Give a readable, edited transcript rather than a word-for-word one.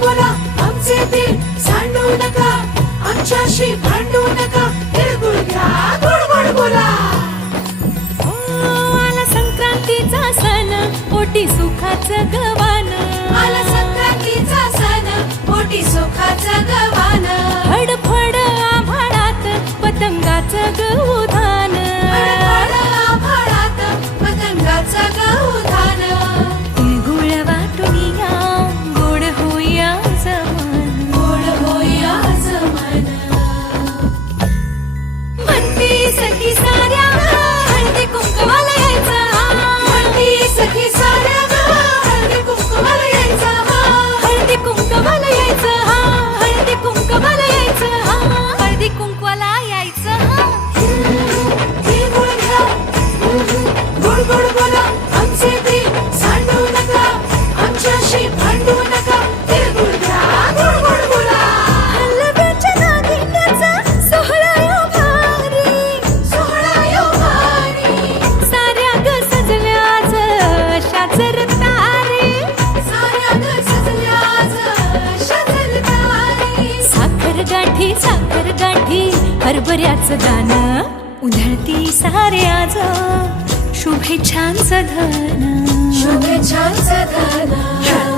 बोला आमचे दिल सांडू नका, आमच्याशी भांडू नका, तिळगुळ घ्या गोड गोड बोला. आला संक्रांतीचा सण, पोटी सुखाचं गवान. आला संक्रांतीचा सण, पोटी सुखाचं गवान. फडफड आभाळात पतंगाचं गौधान. फडफड आभाळात पतंगाचं गौधान. तिळगुळ वाटून या, गोड होया जमान. गोड होया जमान. म्हणती सखी साऱ्या हळदी कुंकवाला यायचं. म्हणती सखी साऱ्या हळदी कुंकवाला यायचं. हळदी कुंकवाला यायचं. हळदी कुंकवाला यायचं. हळदी कुंकवाला यायचं. तिळगुळ घ्या गोड गोड बोला आमचे दिल सांडू नका, आमच्याशी भांडू नका, तिळगुळ घ्या गोड गोड बोला. लग्नाच्या दागिन्याचा सोहळा यो भारी. सोहळा यो भारी. साऱ्या ग सजल्या आज अशाच रतारी. साऱ्या ग सजल्या आज अशाच रतारी. साखर गाठी हरभऱ्याचं दाणं. उधळती सारे आज शुभेच्छांचं धन. शुभेच्छांचं धन.